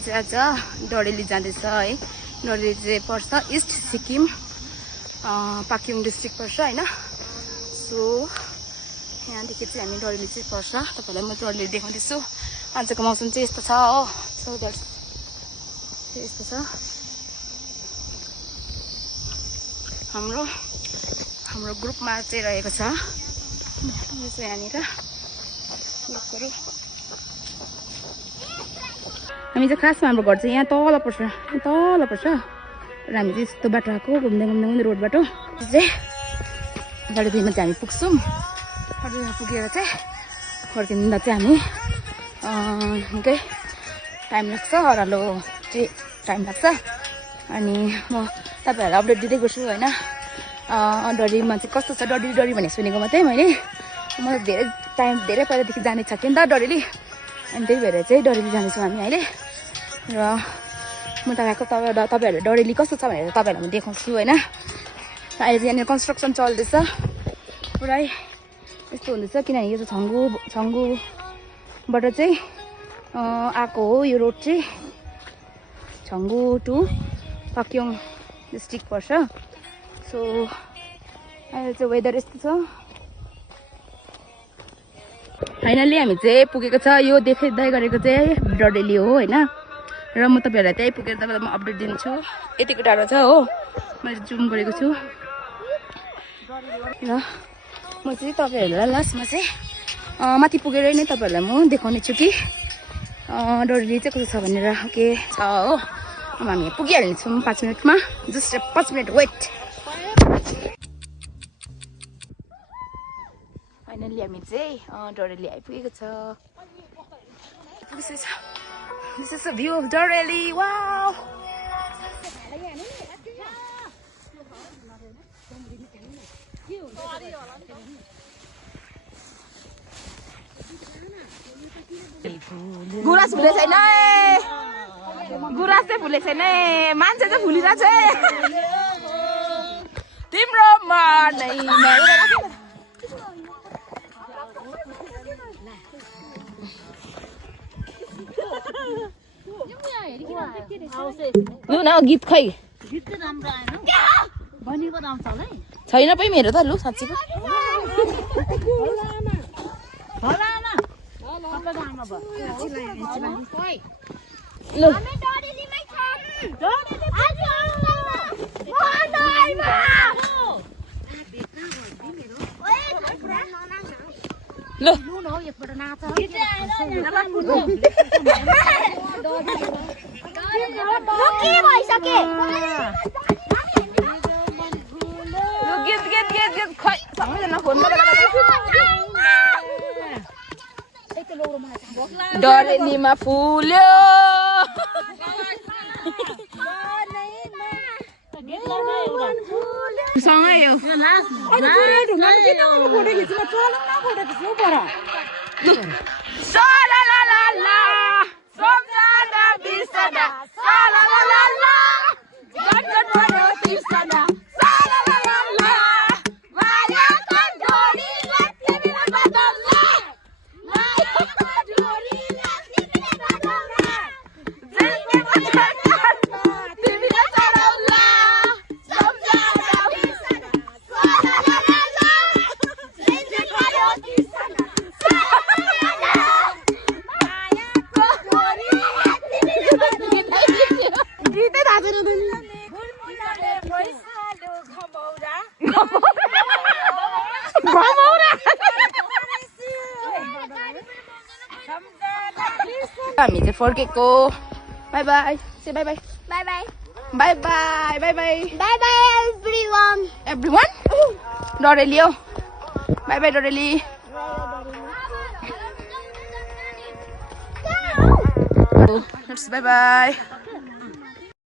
हामी चाहिँ आज डडेली जाँदैछ है। डडेली चाहिँ पर्छ इस्ट सिक्किम पाक्योङ डिस्ट्रिक्ट पर्छ होइन। सो यहाँदेखि चाहिँ हामी डडेली चाहिँ पर्छ। तपाईँलाई म डडेली देखाउँदैछु। आजको मौसम चाहिँ यस्तो छ हो। सो द्याट्स यस्तो छ हाम्रो ग्रुपमा चाहिँ रहेको छ यो चाहिँ यहाँनिर ग्रुपहरू। हामी चाहिँ खासमा हाम्रो घर चाहिँ यहाँ तल पर्छ र हामी चाहिँ यस्तो बाटो आएको घुम्दै रोड बाटो चाहिँ डडेलीमा चाहिँ हामी पुग्छौँ। डडेलीमा पुगेर चाहिँ फर्किँदा चाहिँ हामी निकै टाइम लाग्छ, ओह्रालो चाहिँ टाइम लाग्छ। अनि म तपाईँहरूलाई अपडेट दिँदै गर्छु होइन। डडेलीमा चाहिँ कस्तो छ डडेली भनेको सुनेको मात्रै मैले। मलाई धेरै पहिलादेखि जाने छ कि नि त डडेली, अनि त्यही भएर चाहिँ डडेली जाँदैछौँ हामी अहिले। र म तपाईँहरूले डडेली कस्तो छ भनेर तपाईँहरूलाई म देखाउँछु होइन। अहिले चाहिँ यहाँनिर कन्स्ट्रक्सन चल्दैछ पुरै यस्तो हुँदैछ, किनभने यो चाहिँ छङ्गुबाट चाहिँ आएको हो। यो रोड चाहिँ छङ्गु टु पाक्योङ डिस्ट्रिक्ट पर्छ। सो अहिले चाहिँ वेदर यस्तो छ। फाइनल्ली हामी चाहिँ पुगेको छ। यो देखाइँदै गरेको चाहिँ डडेली हो होइन। र म तपाईँहरूलाई त्यही पुगेर तपाईँलाई म अपडेट दिन्छु। यतिको टाढो छ हो, मैले जुम गरेको छु। र म चाहिँ तपाईँहरूलाई लास्टमा चाहिँ माथि पुगेर नै तपाईँहरूलाई म देखाउने छु कि डडेली चाहिँ कस्तो छ भनेर के छ हो। अब हामी पुगिहाल्नेछौँ 5 मिनटमा, जस्ट 5 मिनट वेट। फाइनल्ली हामी चाहिँ डडेली आइपुगेको छ। This is a view of Doreli. Wow! गुराँस फुलेको छैन है, गुराँस चाहिँ फुलेको छैन है, मान्छे चाहिँ फुलिरहेछ है तिम्रो मनै। लु न गीत खै छैन पै मेरो त। लु साँच्चीको लु लु गीत खै सबैजना फोनमा डडेलीमा फुल्यो सँगै हो। हामी चाहिँ फर्केको। बाई बाई से bye bye Bye bye. Bye bye bye bye Bye bye everyone. Everyone. डडेली हो, बाई बाई डडेली। Bye by.